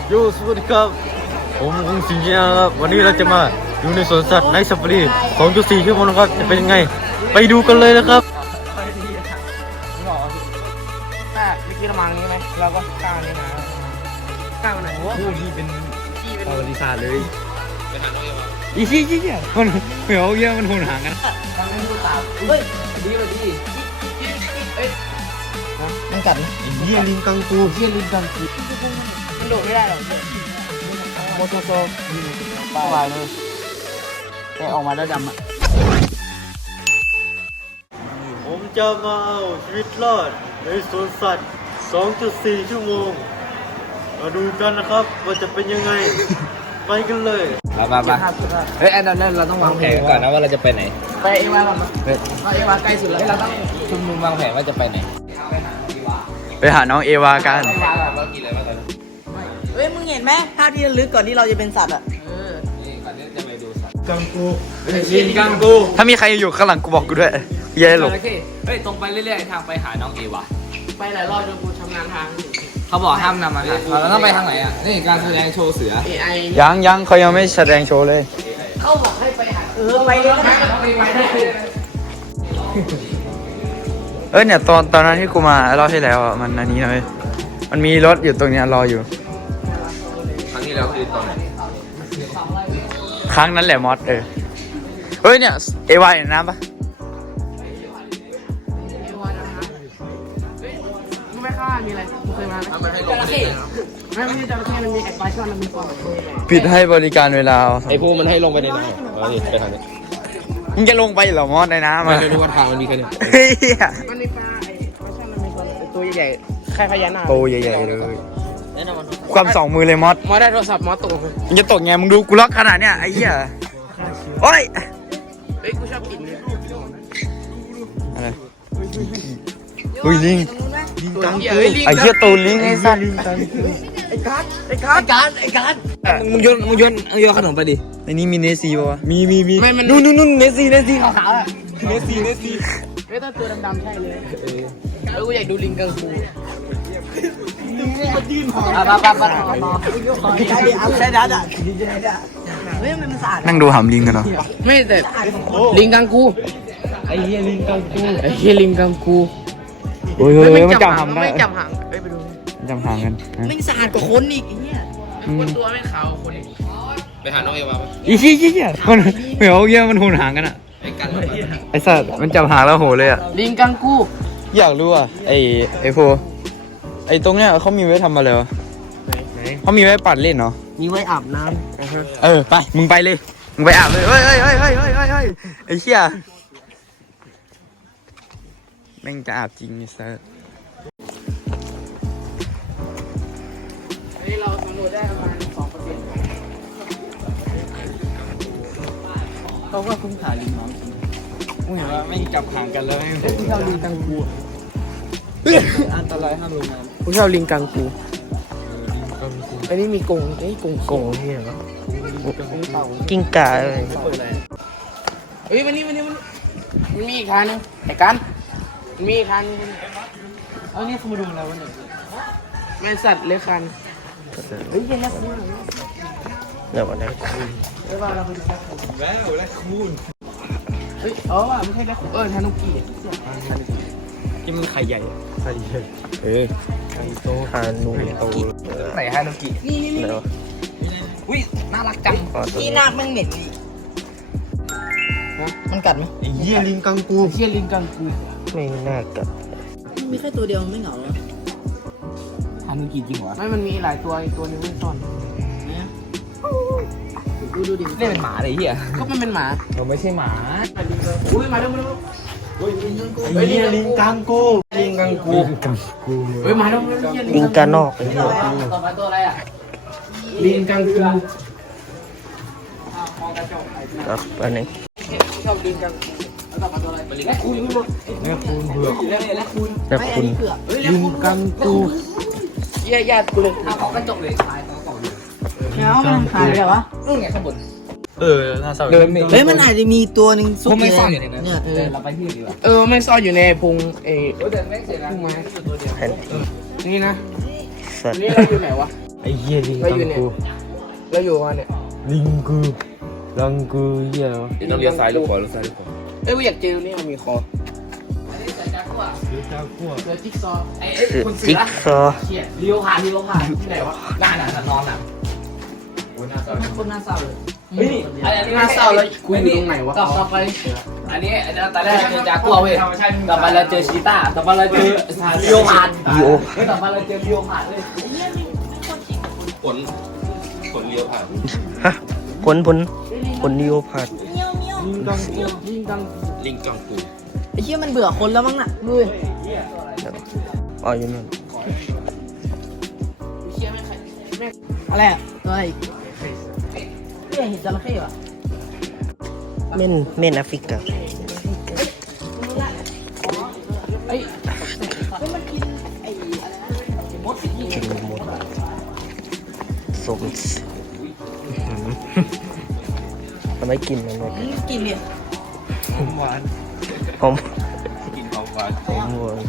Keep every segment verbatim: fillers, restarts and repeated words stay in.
โยสวัสดีครับผมคงสิงห์ครับวันนี้เราจะมาอยู่ในสวนสัตว์ในซัฟฟารี สองจุดสี่ ชั่วโมงนะครับจะเป็นยังไงไปดูกันเลยนะครับถ้าเมื่อกี้เรามาอย่างนี้ไหมเราก็ก้าวนี้นะก้าวไหนวะโอ้นี่เป็นที่เป็นประวัติศาสตร์เลยเป็นหันด้วยวะอีซี่ยี่เนี่ยมันเหนียวเยอะมันโหดหางกันทำให้ดูตามเฮ้ยดีเลยดีเอ้ยมันกัดไหมเยี่ยลิงกังกูเชี่ยลิงกังกูมันโดดไม่ได้หรอกโมโตโซปลายเลยแต่ออกมาแล้วดำอ่ะผมจะมาเอาชีวิตรอดในสวนสัตว์ สองจุดสี่ ชั่วโมงมาดูกันนะครับว่าจะเป็นยังไงไปกันเลยเราไปไปเฮ้ยไอ้ตอนนั้นเราต้องวางแผนก่อนนะว่าเราจะไปไหนไปเอวาก่อนเฮ้ยเอวาใกล้สุดแล้วเราต้องชุมนุมวางแผนว่าจะไปไหนไปหาน้องเอวากันเอวาแบบเรากินอะไรบ้างตอนนี้เฮ้ยมึงเห็นไหมภาพที่ระลึกก่อนที่เราจะเป็นสัตว์อ่ะเออนี่ก่อนที่จะไปดูสัตว์กังกูลิงกังกูถ้ามีใครอยู่ข้างหลังกูบอกกูด้วยเย้หลบโอเคเฮ้ยตรงไปเรื่อยๆทางไปหาน้องเอวาไปหลายรอบจนกูชำนาญทางเขาบอกห้ามนำมานะเราต้องไปทางไหนอ่ะนี่การแสดงโชว์เสือเอไอยังยังเขายังไม่แสดงโชว์เลยเขาบอกให้ไปหาเออไปเลยนะไปไปได้เอ้ยเนี่ยตอนตอนนั้นที่กูมารอบที่แล้วอ่ะมันอันนี้นะเว้ยมันมีรถอยู่ตรงเนี้ยรออยู่ครั้งที่แล้วคือตอนไหนครั้งนั้นแหละมอสเออเฮ้ยเนี่ยเอวาเห็นน้ำปะมึงไม่ฆ่ามีอะไรมึงเคยมาไหมทำไมให้ลงไม่ไม่ใช่จระเข้มันมีแอคไบชั่นมันมีฟอร์มผิดให้บริการเวลาไอ้พวกมันให้ลงไปในน้ำเอาดิไปทางนี้มึงจะลงไปเหรอมอสในน้ำไม่อ่ะรู้ว่าทางมันมีแค่นี้เฮ้ยมันมีปลาไอ้ไบชั่นมันมีตัวใหญ่ๆคล้ายพญานาคโตใหญ่ๆเลยแน่นอนความสองมือเลยมอสมอได้โทรศัพท์มอตกมึงจะตกไงมึงดูกูล็อกขนาดเนี้ยไอ้เหี้ยโอ้ยเฮ้ยกูชอบกินเลยอะไรอุ้ยลิงลิงกังกูไอ้เหี้ยโตลิงไอ้สัสไอ้การ์ดไอ้การ์ดไอ้การ์ดไอ้การ์ดมึงโยนมึงโยนโยนขนมไปดิในนี้มีเนซีป่าวะมีมีมีไม่มันนู่นนู่นนู่นเนซีเนซีขาวๆอ่ะเนสซีเนสซีเฮ้ยถ้าตัวดำๆใช่เลยเออกูอยากดูลิงกังกูอ่ะปะปะปะเอาใช้ดัดอ่ะเฮ้ยมันสะอาดนั่งดูหำลิงกันเหรอไม่แต่ลิงกังกูไอ้เฮียลิงกังกูไอ้เฮียลิงกังกูโอ้ยเฮ้ยมันจับหำได้ไม่จับหางเอ้ยไปดูมันจับหำกันไม่สะอาดกว่าคนอีกไอ้เหี้ยคนตัวไม่ขาวคนอีกไปหาน้องเอวาปะอีชี้ชี้เนี่ยมันเหนียวเยอะมันโหดหางกันอ่ะไอ้กันมาไอ้สัสมันจับหางแล้วโหเลยอ่ะลิงกังกูอยากรู้อ่ะไอ้ไอ้โฟไอ้ตรงเนี้ยเขามีไว้ทำอะไรวะเขามีไว้ปัดเล่นเนาะมีไว้อาบน้ำเออไปมึงไปเลยมึงไปอาบเลยเฮ้ยเฮ้ยเฮ้ยเฮ้ยเฮ้ยเฮ้ยเฮ้ยไอ้เชี่ยแม่งจะอาบจริงไอ้สัสเฮ้ยเราสำรวจได้ประมาณสองเปอร์เซ็นต์เขาว่าคุ้มขาลิงน้องมึงเห็นว่าแม่งจับหางกันแล้วแม่งผู้ชอบลิงกังกูอันตรายห้ามลงน้ผู้ชอบลิงกังกูอันนี้มีกงไอ้กงกงที่ไหนวะกิ้งก่าอะไรเฮ้ยวันนี้วันนี้มันมันมีอีกคันนึงไอ้กันมันมีอีกคันนึงเอาเนี่ยเขามาดูแล้ววันนี้แม่สัตว์เลื้อยคลานเฮ้ยเย็นแล้วคุณเดี๋ยววันนี้เดี๋ยวเราไปดูกันำแล้วและคูณเฮ้ยอ๋อว่ะไม่ใช่แล้วเออทานุกิที่มันไข่ใหญ่ไข่ใหญ่เออฮานูโตไหนฮานุกินี่นี่นี่อุ้ยน่ารักจังนี่นาคแม่งเหม็นดิมันกัดไหมไอ้เหี้ยลิงกังกูเชี่ยลิงกังกูไม่น่ากัดมีแค่ตัวเดียวไม่เหงาเหรอฮานุกิจริงเหรอไม่มันมีหลายตัวอีกตัวนึงไม่ซ่อนดูดูดิเล่นเป็นหมาเลยเฮียก็มันเป็นหมาเราไม่ใช่หมาอุ้ยมาเร็วมาเร็วไอ้เหี้ยลิงกังกูลิงกังกูกังกูเฮ้ยมาเร็วมาเร็วลิงกานอกไอ้เหี้ยต่อไปตัวอะไรอ่ะลิงกังกูครับอันนี้ชอบลิงกังกูแล้วต่อไปตัวอะไรและคุณแม่คูณเบือกและคุณแม่คุณเฮ้ยลิงกังกูเยี่ยญาติกูเลยเอาของกระจกเลยตายของกล่องเลยแล้วมันหายไปไหนวะนู่นไงข้างบนเออน่าเศร้าเดินไม่เฮ้ยมันอาจจะมีตัวหนึ่งซุผกมไม่ซ่อนอยู่ในนั้นเนี่ยเอเดิอนเราไปที่อื่นดีกว่าเออไม่ซ่อนอยู่ในพุงเอเดินไม่เสร็จแล้วพุงไม้ตัวเดียวนี่นะสัตว์นี่เราอยู่ไหนวะไอ้อ้เหี้ยลิงเรากัอยู่งเนี่ยกูเราอยู่กันเนี่ยลิงกูลังกูเหี้ยเดี๋ยวต้องเลี้ยวซ้ายหรือขวาหรือซ้ายหรือขวาเอ้ยกูอยากเจอนี่มันมีคอเสือจากัวเสือจิ๊กซอว์ไอ้เสือจิ๊กซอว์เชี่ยเลี้ยวผ่านเลี้ยวผ่านที่ไหนวะน่าหนักนอนหนักคนน่าเศร้าเลยเฮ้ยอันนี้น่าเศร้าแล้วกูอยู่ตรงไหนวะต่อต่อไปอันนี้ตอนแรกเจอจากัวเว้ยต่อไปเราเจอชีต้าต่อไปเราเจอเลี้ยวผ่านลีโอเฮ้ยต่อไปเราเจอเลี้ยวผ่านเลยผลผลเลี้ยวผ่านฮะผลผลผลลีโอพาดลิงกังกูยิงดังลิงกังกูไอ้เหี้ยมันเบื่อคนแล้วมั้งน่ะดูดิอ๋ออยู่นั่นเชี่ยไม่ใครแม่งอะไรอ่ะตัวอะไรอีกเหี้ยเห็นจระเข้เหรอเม่นเม่นแอฟริกาไอ้ยกินหมดสมทำไมกินมันไม่อืมกินเนี่ยหวานหอมกินของหวานหอมหวาน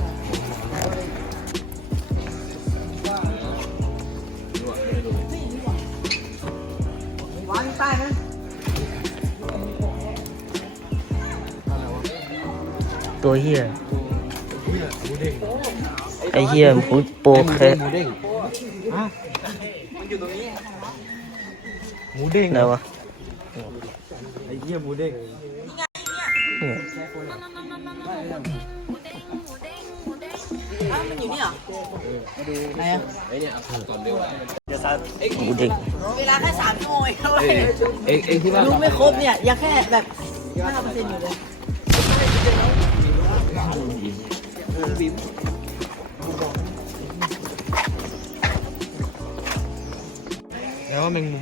วางใต้นะตัวเฮียเหี้ยหมูเด้งไอเฮียมันพูดโปกแค่หมูเด้งฮะหมูเด้งไหนวะไอ้เหี้ยหมูเด้งเนี่ยอ้าวมันอยู่นี่เหรอไหนอ่ะหมูเด็กเวลาแค่สามชั่วโมงเองเว้ยเองเองที่ว่ารู้ไม่ครบเนี่ยยังแค่แบบห้าเปอร์เซ็นต์อยู่เลยแล้วว่าแมงมุม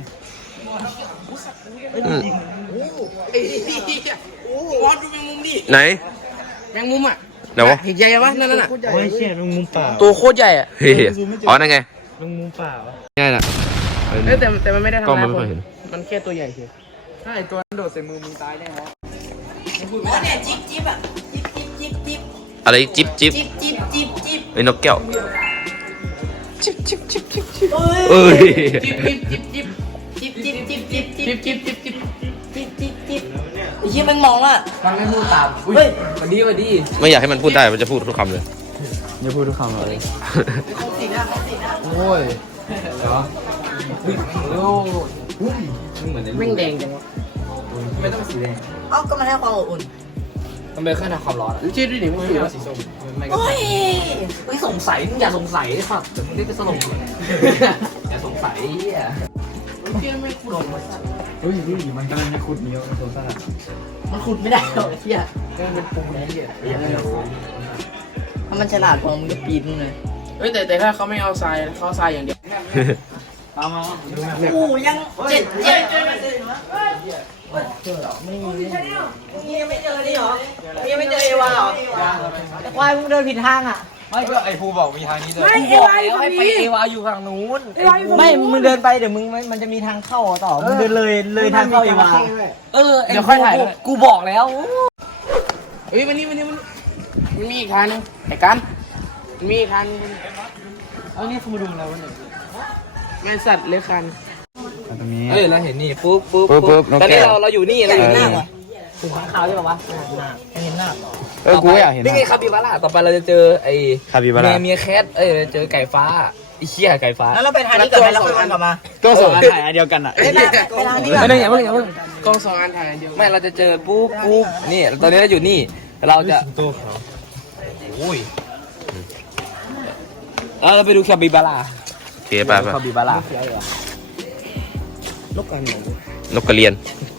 อืมไอ้เหี้ยโอ้โหวอดดูแมงมุมดิไหนแมงมุมอ่ะไหนวะเห็นใหญ่ปะนั่นน่ะโอ้ยเชี่ยแมงมุมป่าตัวโคตรใหญ่อ่ะเฮ้ยอ๋อนั่นไงแมงมุมป่าวะง่ายน่ะเอ้ยแต่แต่มันไม่ได้ทำกล้องร้ามัยนไม่คค่อน ยเห็นมันแค่ตัวใหญ่เฉยใช่ตัวนั้นโดดใส่มือมึงตายแน่ฮะอ๋อเนี่ยจิ๊บจิ๊บอ่ะจิ๊บจิ๊บจิ๊บจิ๊บอะไรจิ๊บจิ๊บจิ๊บจิ๊บจิ๊บจิ๊บไอ้นกแก้วจิ๊บจิ๊บจิ๊บจิ๊บจิ๊บเอ้ยจิ๊บจิ๊บจิ๊บจิ๊บจิ๊บจิ๊บจิ๊บจิ๊บจิ๊บจิ๊บจิ๊บจิ๊บจิ๊บจิ๊บจิ๊บจิ๊บไอ้เหี้ยมันมองละมันไม่พูดตามอุ้ยเฮ้ยวันดีวันดีไม่อยากให้มันพูดได้มันจะพูดทุกคำเลยอย่าพูดทุกคำเลยเขาติดนะเขาติดนะโอ้ยเดี๋ยวโอ้ยเหมือนในแม่งแดงจังวะไม่ต้องสีแดงเอ้าก็มันให้ความอบอุ่นมันเป็นเครื่องทำความร้อนชื่อด้วยดิมันคือว่าสีส้มไม่ก็โอ้ยไม่สงสัยมึงอย่าสงสัยไอ้สัตว์มึงได้ไปสลบอย่าสงสัยไอ้เหี้ยเชื่อไม่ขุดมาสัตว์เฮ้ยนี่มันกำลังจะขุดเหนียวมันโดนสลัดมันขุดไม่ได้หรอกไอ้เหี้ยมันเป็นปูนะเหี้ยถ้ามันฉลาดพอมันก็ปีนเลยเฮ้ยแต่แต่ถ้าเขาไม่เอาทรายเขาเอาทรายอย่างเดียวมามาโอ้ยังเจ็ดเจ็ดยังไม่เจอนี่หรอยังไม่เจอเอวาหรอแต่ควายมึงเดินผิดทางอ่ะไม่ก็ไอ้ภูบอกมีทางนี้เลยไม่เอวาอยู่ฝั่งนี้เอวาอยู่ฝั่งนู้นไม่ มึงเดินไปเดี๋ยวมึงมันจะมีทางเข้าต่อ มึงเดินเลยเลยทางเข้าเอวาเออเดี๋ยวค่อยถ่ายกูบอกแล้วเฮ้ยวันนี้วันนี้มันมันมีอีกทางนึงไอ้กันมันมีอีกทางนึงเอานี่คุณมาดูอะไรวะเนี่ยไงสัตว์เลื้อยคลานตรงนี้เอ้ยเราเห็นนี่ปุ๊บปุ๊บปุ๊บปุ๊บน้องตอนนี้แก้วเราเราอยู่นี่เราอยู่นี่ถูกข้างขาวใช่ป่าวะเห็นหน้าเออกูอยากเห็นนี่ไงคาปิบาร่าต่อไปเราจะเจอไอ้คาปิบาร่าเมียเมียแคทเอ้ยเจอไก่ฟ้าไอ้เหี้ยไก่ฟ้าแล้วเราไปทางนี้ก่อนไหมแล้วค่อยวนกลับมาก็สองอันถ่ายอันเดียวกันอ่ะไปทางไปทางนี้ก่อนไม่ได้อย่าเพิ่งอย่าเพิ่งกล้องสองอันถ่ายอันเดียวไม่เราจะเจอปุ๊บปุ๊บนี่ตอนนี้เราอยู่นี่เราจะสิงโตขาวโอ้ยเราไปดูคาปิบาร่าโอเคไปไปคาปิบาร่านกกระเรียน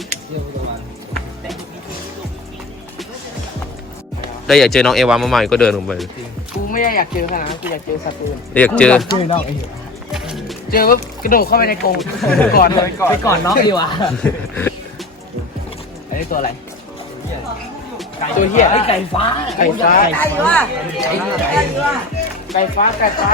ได้อยากเจอน้องเอวามากๆก็เดินลงไปกูไม่ได้อยากเจอขนาดนั้นกูอยากเจอสัตว์อื่นอยากเจอเจอน้องไอ้เจอปุ๊บกระโดดเข้าไปในกรงก่อนเลยก่อนไปก่อนน้องดีกว่าอันนี้ตัวอะไรตัวเหี้ยไอ้ไก่ฟ้าไก่ฟ้าไก่ว่าไก่ว่าไก่ฟ้าไก่ฟ้า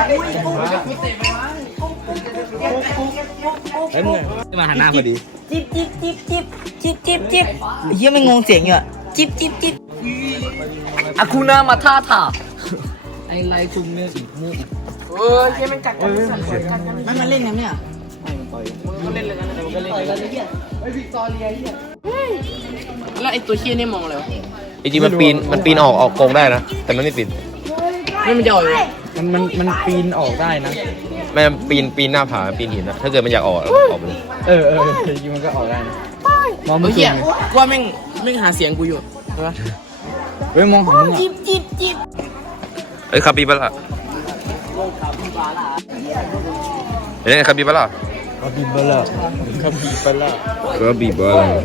เฮ้ยมึงมาหันหน้าพอดีจิ๊บจิ๊บจิ๊บจิ๊บจิ๊บจิ๊บจิ๊บเฮียไม่งงเสียงอยู่อะจิ๊บจิ๊บจิ๊บอาคูนามาท่าท่าไอ้ไรคุมเนื้ออีกมืออีกโอ้เออเชี่ยมันกัดกันกัดกันมันมาเล่นกันเนี่ยมันเล่นเลยกันมันก็เล่นต่อยเลยกักัน นเลยเนี่ยไอ้วิกตอเรียเนี่ยแล้วไอ้ตัวเชี่ยนี่มองอะไรวะจริงๆมันปีนมันปีนออกออกกรงได้นะแต่มันไม่ปีนไม่มันจะอ่อยมันมันมันปีนออกได้นะไม่ปีนปีนหน้าผาปีนหินนะถ้าเกิดมันอยากออกออกไปเลยเออเออจริงๆมันก็ออกได้นะมองเอมึอง เชี่ยไงกูว่าแม่งแม่งหาเสียงกูอยู่ใช่ปะเฮ้ยมองหันมึงอ่ะจิบจิบจิบเอ้ยคาปิบาร่าเอ้ยคาปิบาร่าคาปิบาร่าคาปิบาร่าคาปิบาร่า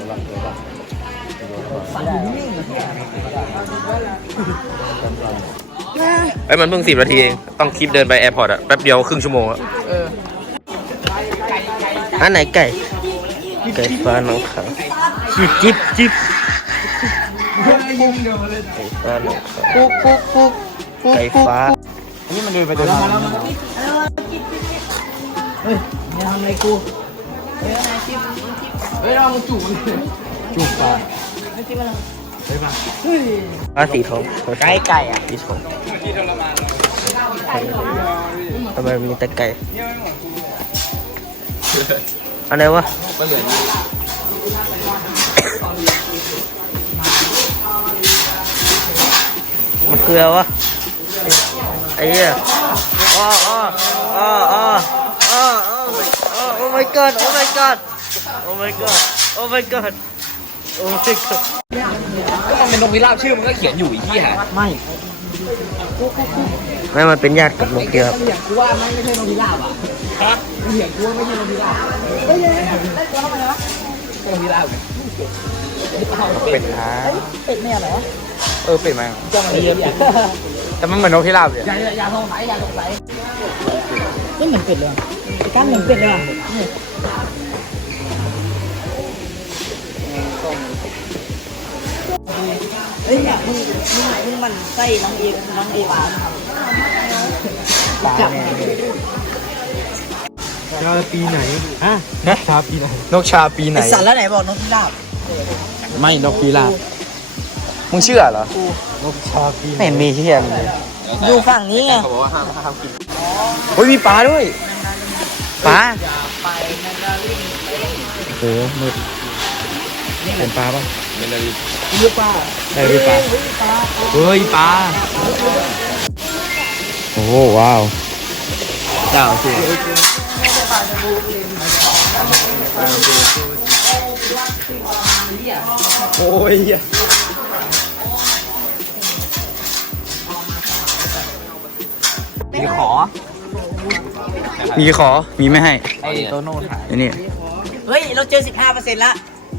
ไอ้ยมันเพิ่งสิบนาทีเองต้องคลิปเดินไปแอร์พอร์ตอะแป๊บเดียวครึ่งชั่วโมงอะเอออันไหนไก่ไก่ฟ้าน้องขาวจิบจิบจิบไก่ฟ้าน้องขาวปุ๊กปุ๊กปุ๊กปุ๊กไก่ฟ้าอันนี้มันเดินไปเดินมาเฮ้ยอย่าทำอะไรกูเฮ้ยนายจิบจิบเฮ้ยเรามึงจูบมันจุกปลาไม่จิบอะไรฟ้าสีทองไก่ไก่อ่ะสีทองทำไมมีแต่ไก่อะไรวะมันคืออะไรวะไอ้เหี้ยอ๋ออ๋ออ๋ออ๋ออ๋ออ๋อ oh my god oh my god oh my god oh my god oh my god ก็มันเป็นนกพิราบชื่อมันก็เขียนอยู่อีกที่หาไม่ไม่มันเป็นญาติกับนกเกียวเหลี่ยมกูว่าไม่ไม่ใช่นกพิราบอ่ะฮะเหลี่ยมกูว่าไม่ใช่นกพิราบเฮ้ยได้ตัวเข้ามาเลยวะนกพิราบเป็ดหาเป็ดเนี่ยเหรอเออเป็ดไหมจังเลยเนี่ยแต่มันเหมือนนกพิราบเลยอย่าอย่าสงสัยอย่าสงสัยไม่เหมือนเป็ดเลยการเหมือนเป็ดเลยอ่ะเฮ้ยเนี่ยมึงมึงมึงมันไส้น้องเอน้องเอวาจับชาปีไหนฮะชาปีไหนนกชาปีไหนไอสัตว์แล้วไหนบอกนกพิราบไม่นกพิราบมึงเชื่อเหรอนกชาปีไม่เห็นมีที่อะไรเลยอยู่ฝั่งนี้ไงเขาบอกว่าห้ามห้ามกินเฮ้ยมีปลาด้วยปลาโอ้มืดเป็นปลาป่ะไม่ได้เยอะป่าได้หรือเปล่าเฮ้ยปลาโอ้โหว้าวเจ้าสิโอ้ยมีขอมีขอมีไม่ให้ไอ้โตโน่ถ่ายไอ้นี่เฮ้ยเราเจอสิบห้าเปอร์เซ็นต์ละ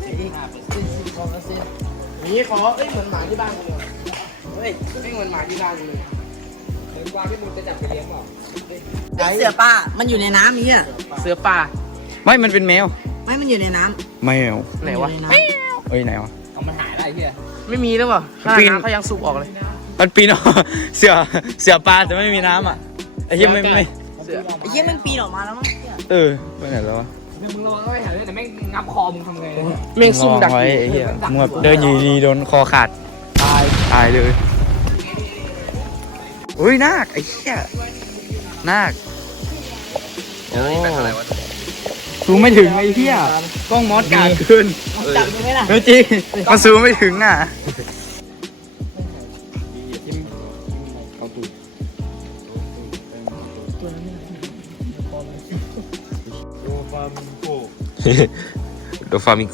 นี่ขอเอ้ยเหมือนหมาที่บ้านกูเลยเฮ้ยไม่เหมือนหมาที่บ้านกูเลยเหมือนกวางที่มึงจะจับไปเลี้ยงเปล่าเสือป่ามันอยู่ในน้ำนี่อ่ะเสือป่าไม่มันเป็นแมวไม่มันอยู่ในน้แมวำไหนวะอยู่ใำเอ้ยไหนวะเอามันหายได้ไอ้เหี้ยไม่มีแล้วเปล่าข้างปีนน้ำเขายังสูบออกเลยมันปีนออก เสือเสือปลาแต่ไม่มีน้ำอ่ะไอ้เหี้ยไม่ไม่เสือไอ้เหี้ยมันปีนออกมาแล้วมั้งเนี่ยเออไปไหนแล้ววะมึงระวังก็ไม่หายเลยแต่แม่งงับคอมึงทำไงแม่งซุ่มดักไว้อยู่ไอ้เหี้ยมึงแบบเดินอยู่ดีๆโดนคอขาดตายตายเลยอุ้ยนาคไอ้เหี้ยนาคโอ้ซูมไม่ถึงไอ้เหี้ยกล้องมอสกาดขึ้นจับดูไหมล่ะเฮ้ยจริงมันซูมไม่ถึงอ่ะโดฟามิโก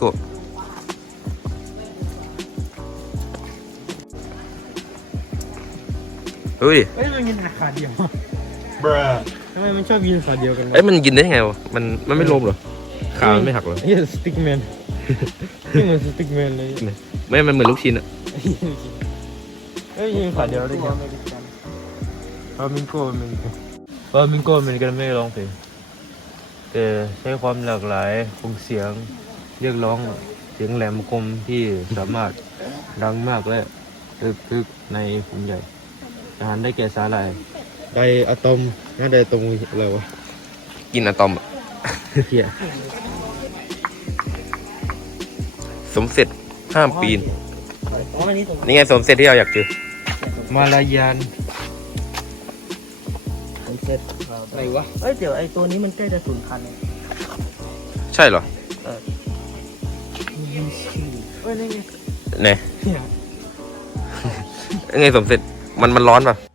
เฮ้ยเฮ้ยมันยินขาเดียวทำไมมันชอบยินขาเดียวกันวะเอ้ยมันกินได้ยังไงวะมันมันไม่ล้มเหรอขามันไม่หักเหรอเฮ้ยสติ๊กแมนนี่เหมือนสติ๊กแมนเลยไม่มันเหมือนลูกชิ้นอะเฮ้ยยิงขาเดียวได้ไงฟามิงโกมันฟามิงโกมันกันไม่ร้องเพลงแต่ใช้ความหลากหลายของเสียงเรียกร้องเสียงแหลมคมที่สามารถดังมากและตึกทึกในฝูงใหญ่อาหารได้แก่สาหร่ายไดอะตอมน่าไดอะตอมอะไรวะกินอะตอมอะเหี้ยสมเสร็จห้ามปีนอ๋ออันนี้ถูกนี่ไงสมเสร็จที่เราอยากเจอมาลายันเซ็ตอะไรวะเอ้ยเดี๋ยวไอ้ตัวนี้มันใกล้จะสูญพันธุ์ใช่เหรอเอ้ยนี่ไงไหนไงสมเสร็จมันมันร้อนป่ะ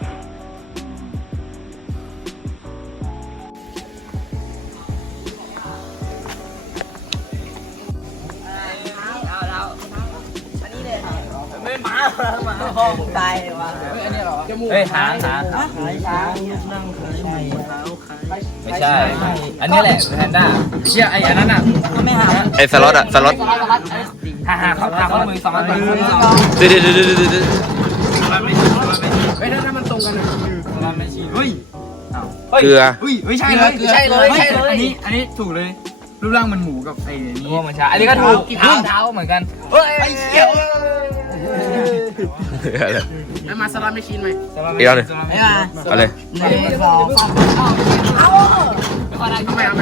ไม่มาหมาห้องตายว่ะเฮ้ยหางหางขายช้างนั่งขายหมูเท้าขายไม่ใช่ อันนี้แหละแพนด้าเชี่ยไอ้อันนั้นอ่ะไม่หาไอ้สล็อตอะสล็อตฮ่าฮ่าเขาพาคนมือสองอันมือสองเดี๋ยวเดี๋ยวเดี๋ยวเดี๋ยวเดี๋ยวเฮ้ยถ้ามันตรงกันมันไม่ชี้เฮ้ยเกลือไม่ใช่เลยใช่เลยใช่เลยอันนี้อันนี้ถูกเลยรูปร่างมันหมูกับไอ้นี่ว่ามันใช่อันนี้ก็ถูกเท้าเท้าเหมือนกันเฮ้ยไอ้เหี้ยอะไรมาสลัดไม่ชินไหมอีกแล้วหนึ่งไม่มาเอาเลยหนึ่งสองสามเอาเอาอะไรก็ไม่เอามา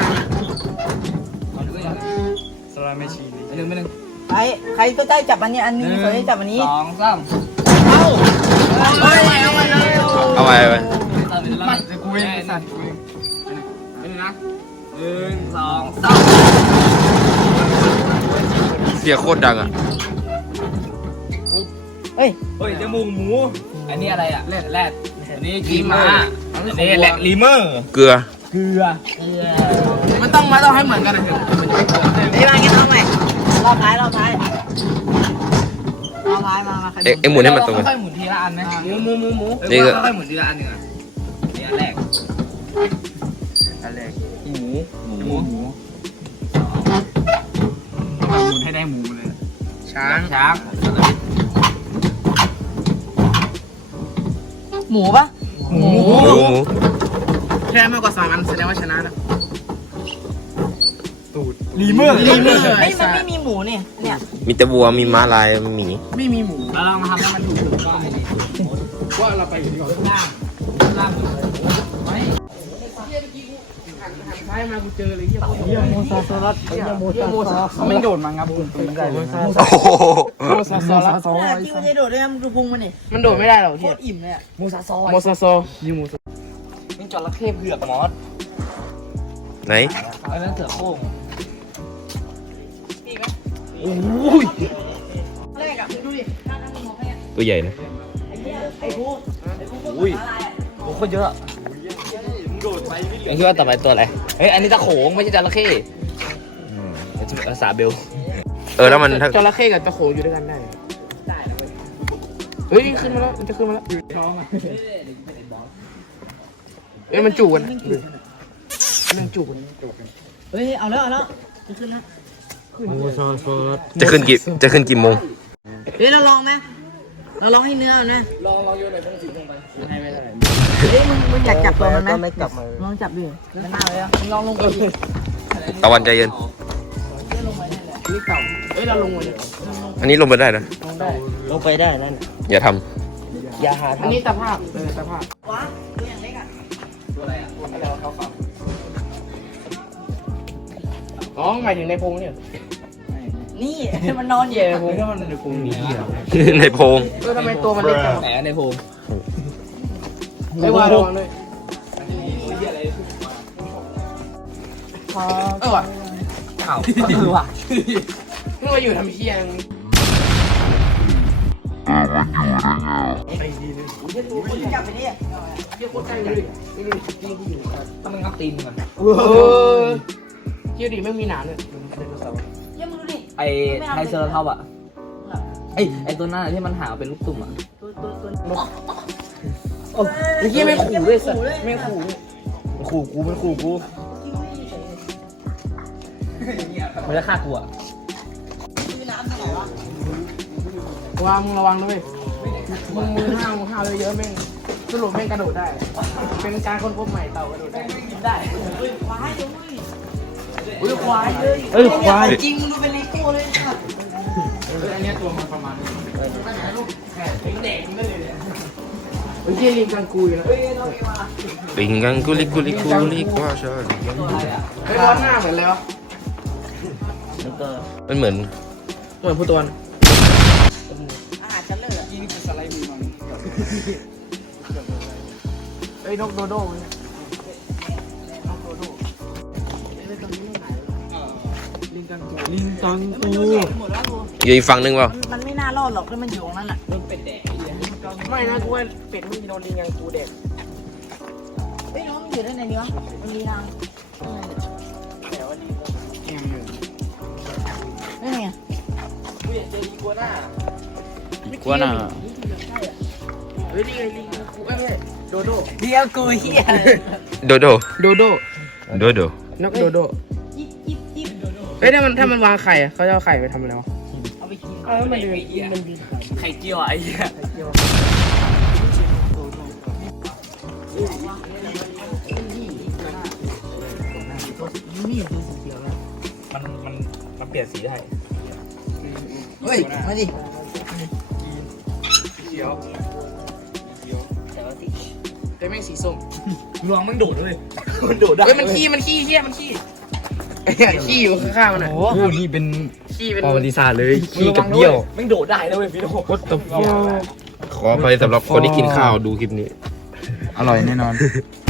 สลัดไม่ชินอันหนึ่งไม่หนึ่งใครใครก็ได้จับอันนี้อันนี้ส่วนนี้จับอันนี้สองสามเอาเอาไปเอาไปเลยเอาไว้เอาไว้มันจะกูเองสัตว์กูเองอันนี้นะหนึ่งสองสามเสียงโคตรดังอะเฮ้ยเฮ้ยจมูกหมู อันนี้อะไรอ่ะแรดแรดอันนี้กีมาอันนี้แหละลีเมอร์เกลือเกลือมันต้องมาต้องให้เหมือนกันนะไอ้มางั้นเอาใหม่รอบท้ายรอบท้ายรอบท้ายมามาใครเอ็งเอ็งหมุนให้มันตรงกันค่อยหมุนทีละอันไหมหมูหมูหมูหมูนี่คือค่อยหมุนทีละอันหนึ่งอ่ะนี่อันแรกอันแรกหมูหมูหมูต้องหมุนให้ได้หมูเลยช้างช้างหมูปะหมูหมูหมูแค่มากกว่าสามอันแสดงว่าชนะแล้วตูดลีเมอร์ลีเมอร์ไม่มันไม่มีหมูนี่เนี่ยมีแต่วัวมีม้าลายหมีไม่มีหมูเราลองมาทำให้มันถูกถูกว่าว่าเราไปอยู่ที่ก่อนล่างล่างไม่ใช่มากูเจอเลยเหี้ยเยี่ยมโมซาสลัดเยี่ยมโมซาสลัดไม่โดดมางับกูไม่ได้เลยโอ้โหโมซาซอละเนี่ยที่มันจะโดดได้มันดูพุงมันนี่มันโดดไม่ได้หรอกโคเหี้ยตรอิ่มเลยอ่ะโมซาซอโมซาซอยิงโมซานี่จระเข้เผือกมอสไหนอันนั้นเสือโค้งแรกอ่ะดูดิตัวใหญ่นะไอ้ผู้อุ้ยโอ้โหเยอะมึงคิดว่าต่อไปตัวอะไรเฮ้ยอันนี้ตะโขงไม่ใช่จระเข้ภาษาเบลเออแล้วมันถ้าจระเข้กับตะโขงอยู่ด้วยกันได้เฮ้ยขึ้นมาแล้วมันจะขึ้นมาแล้วเอ้ยมันจูบกันมันจูบกันเฮ้ยเอาแล้วเอาแล้วจะขึ้นแล้วโมซาสลัดจะขึ้นกี่จะขึ้นกี่โมงเฮ้ยเราลองไหมเราลองให้เนื้อมันไหมลองลองโยนไหนต้องสิบลงไปให้ไม่ได้เฮ้ยมึงมึงอยากจับตัวมันไหมไม่กลับมาลองจับดิมันหน้าเลยอ่ะมึงลองลงไปดิตะวันใจเย็นนี่เก่าเฮ้ยเราลงมาเลยอันนี้ลงไปได้นะลงไปได้นั่นอย่าทอย่าหาอันทำนี้ตะภาพเออตะภาพว้าตัวอย่างเล็กอ่ะตัวอะไรอ่ะอะไรเขาเขาอ๋อหมายถึงในพงเนี่ยนี่ มันนอนอยู่ในพงก็มันในพงนี้ำ ในโพรงเออทำไมตัวมันเล็กจังแหมในพงไอ้วาระวังด้วยเออว่ะข่าวเออว่ะมึงมาอยู่ทำเชี่ยงจับไปดิเชี่ยโคตรใกล้เลยต้องมันงับตีนมันเออเชี่ยดีไม่มีหนามเลยเยี่ยมมึงดูดิไอ้ไทเซอร์ท็อปอะไอ้ไอ้ตัวนั้นที่มันหาเป็นลูกตุ่มอะตัวตัวตัวเมื่อกี้ไม่ขู่ด้วยสัตว์ไม่ขู่มันขู่กูมันขู่กูมันจะฆ่ากูอะคือน้ำที่ไหนวะว่ามึงระวังด้วยมึงมึงห้าวมึงห้าวเยอะๆแม่งสรุปแม่งกระโดดได้ เป็นการค้นพบใหม่เต่ากระโดดได้กินได้ควายเดี๋ยวมึงอุ้ยควายเลยเอ้ยควายจริงมึงดูเป็นเลโก้เลยค่ะอันนี้ตัวมันประมาณลูกแค่ถึงเด็กไม่เลยเฮ้ยเชี่ยลิงกังกูอยู่แล้วเฮ้ยน้องเอวาปิงกังกุลิกุลิกุลิกว่าชาเฮ้ยร้อนหน้าเหมือนแล้วแล้วก็มันเหมือนเหมือนผู้ตัวอาหารชั้นเลิศอะยิงจะสไลด์มือมันเฮ้ยนกโดโด้เนี่ยลิงกังกูอยู่อีกฝั่งหนึ่งเปล่ามันไม่น่ารอดหรอกถ้ามันอยู่ตรงนั้นอ่ะไม่นะกูว่าเป็ดไม่โดนลิงยังกูเด็กเฮ้ยน้องมันอยู่ได้ไหนนี่วะมันมีทางไม่ไงกูอยากเจอลิงกัวหน้ากลัวหน่าเฮ้ยนี่ไงลิงกูเอ้ยโดโดเดียวกูเฮียโดโดโดโดโดโดนกโดโดจิ๊บจิ๊บจิ๊บเฮ้ยถ้ามันถ้ามันวางไข่อะเขาจะเอาไข่ไปทำอะไรวะเอาไปกินเออมันดีมันดีไข่เจียวไอ้เหี้ยนี่ดูสีเขียวแล้วมันมันมันเปลี่ยนสีได้เฮ้ยมาดิแต่แม่งสีส้มลองมันโดดเลยมันโดดได้เฮ้ยมันขี้มันขี้เฮียมันขี้ไอ้เหี้ยขี้อยู่ข้างๆมันอ่ะโอ้นี่เป็นขี้เป็นประวัติศาสตร์เลยขี้กับเยี่ยวมันโดดได้นะเว้ยพี่โด What the fuck ขอไปสำหรับคนที่กินข้าวดูคลิปนี้อร่อยแน่นอน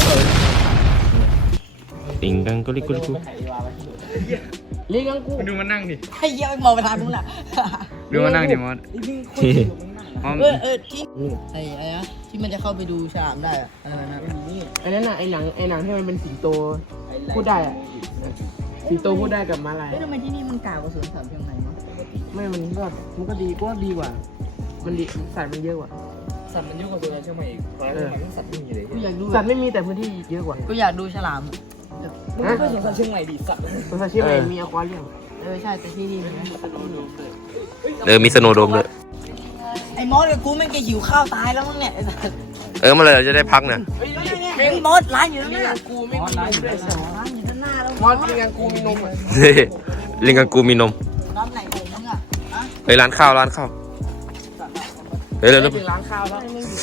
ติงกังกุลิกุลิกุลิงกังกูดูมันนั่งดิไอ้เหี้ยมองไปทางนู้นอ่ะดูมันนั่งดิมอสเออเออที่ไอ้ไอ้นะที่มันจะเข้าไปดูฉลามได้อะอะไรนะไอ้นั่นน่ะไอ้หนังไอ้หนังที่มันเป็นสิงโตพูดได้อ่ะสิงโตพูดได้กับม้าลายเฮ้ยทำไมที่นี่มันกากกว่าสวนสัตว์เชียงใหม่วะไม่มันก็มันก็ดีก็ดีกว่า มันดีสัตว์มันเยอะกว่าสัตว์มันยุ่งกับตัวเชื่อไหมอีกเพราะมันสัตว์ไม่มีเลยกูอยากดูสัตว์ไม่มีแต่พื้นที่เยอะกว่ากูอยากดูฉลามอะมึงก็สงสารเชียงใหม่ดิสัตว์สวนสัตว์เชียงใหม่มีอควาเรียมเออใช่แต่ที่นี่นะเออมีสโนว์โดมด้วยไอ้มอสกับกูแม่งจะหิวข้าวตายแล้วมั้งเนี่ยไอ้สัสเออเมื่อไหรเราจะได้พักเนี่ยไอ้มอสร้านอยู่ตรงนั้นกูไม่มีนมด้วยร้านอยู่ด้านหน้าแล้วมอสกินกันกูมีนมอ่ะลิงกังกูมีนมร้านไหนของมึงอ่ะฮะเฮ้ยร้านข้าวร้านข้าวเฮ้ยเร็วเร็วถึงร้านข้าวแล้ว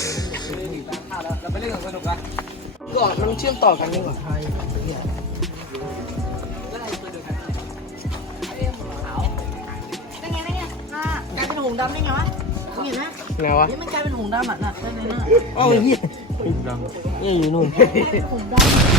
ก็มันเชื่อมต่อกันนี่หว่านั่นไงนั่นไงอ่ากลายเป็นหงส์ดำได้ไงวะมึงเห็นไหมไงวะนี่มันกลายเป็นหงส์ดำอ่ะน่ะนั่นไงน่ะอ๋อเฮียนี่อยู่นู่นกลายเป็นหงส์ดำ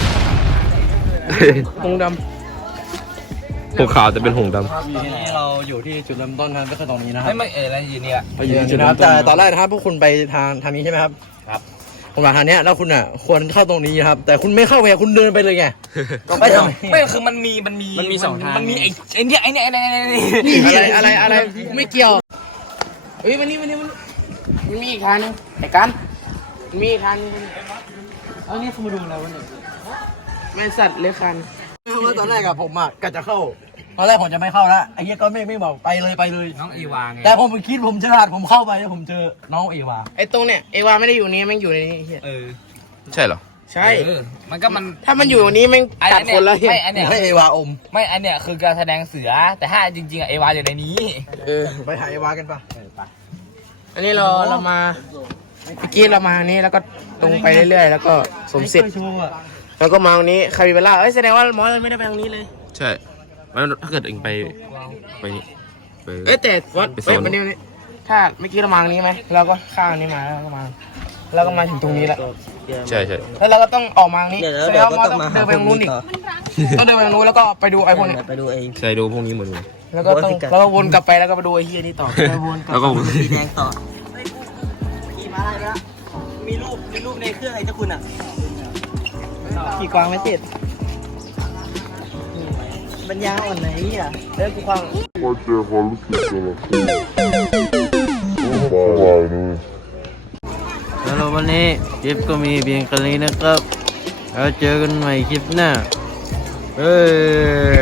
ตรงดพวกขาวจะเป็นหงส์ดำทีนี้เราอยู่ที่จุดเริ่มต้นกันก็คือตรงนี้นะครับไม่ไม่เออแล้วอยู่นี่อะเราอยู่ที่จุดเริ่มต้นแต่ตอนแรกนะครับพวกคุณไปทางทางนี้ใช่ไหมครับครับผมมาทางเนี้ยแล้วคุณอ่ะควรเข้าตรงนี้ครับ แต่คุณไม่เข้าไงคุณเดินไปเลยไงไปทำไมไม่คือมันมีมันมีมันมีสองทางมันมีไอ้ไอ้เนี่ยไอ้เนี่ยไอ้เนี่ยอะไรอะไรอะไรไม่เกี่ยวเฮ้ยวันนี้วันนี้มันมันมีอีกทางนึงไอ้กันมันมีอีกทางนึงเอานี่เขามาดูอะไรวะเนี่ยแม่สัตว์เลื้อยคลานว่าตอนแรกอะผมอะกะจะเข้า ตอนแรกผมจะไม่เข้าละไอ้เหี้ยก็ไม่ไม่บอกไปเลยไปเลยน้องเอวาไงแต่ผมคิดผมฉลาดผมเข้าไปแล้วผมเจอน้องเอวาไอ้ตรงเนี่ยเอวาไม่ได้อยู่นี่แม่งอยู่ในนี้เฮียเออใช่เหรอใช่เออมันก็มันถ้ามันอยู่นี้แม่งกัดคนแล้วเฮียไม่อันเนี้ยให้เอวาอมไม่อันเนี้ยคือการแสดงเสือแต่ถ้าจริงๆอะเอวาอยู่ในนี้เออไปหาเอวากันปะอันนี้เราเรามาเมื่อกี้เรามาทางนี้แล้วก็ตรงไปเรื่อยๆ แล้วก็สมเสร็จไโชว์อะแล้วก็มาตรงนี้คาบิบาร่าเอ้ยแสดงว่ามอสไม่ได้ไปทางนี้เลยใช่แล้วถ้าเกิดเองไปไปนี่ไปเอ้ยแต่วัดไปโซเอ้ยนวันนี้วันนี้ถ้าเมื่อกี้เรามาทางนี้ไหมเราก็ข้ามนี้มาแล้วก็มาแล้วก็มาถึงตรงนี้แล้วใช่ใช่แล้วเราก็ต้องออกมาทางนี้แสดงว่ามอสต้องเดินไปทางนู้นอีกต้องเดินไปทางนู้นแล้วก็ไปดูไอ้พวกนี้ไปดูเองใช่ดูพวกนี้เหมือนกันแล้วก็ต้องแล้วก็วนกลับไปแล้วก็ไปดูไอ้เฮียนี่ต่อไปวนกับแล้วก็สีแดงต่อขี่ม้าลายไปแล้วมีรูปมีรูปในเครื่องไอ้เจ้าคุณอ่ะขี่กวางไม่ติดปัญญาอ่อนไหนอ่ะเอ้ยกูควางสำหรับวันนี้คลิปก็มีเพียงแค่นี้นะครับแล้วเจอกันใหม่คลิปหน้าเฮ้ย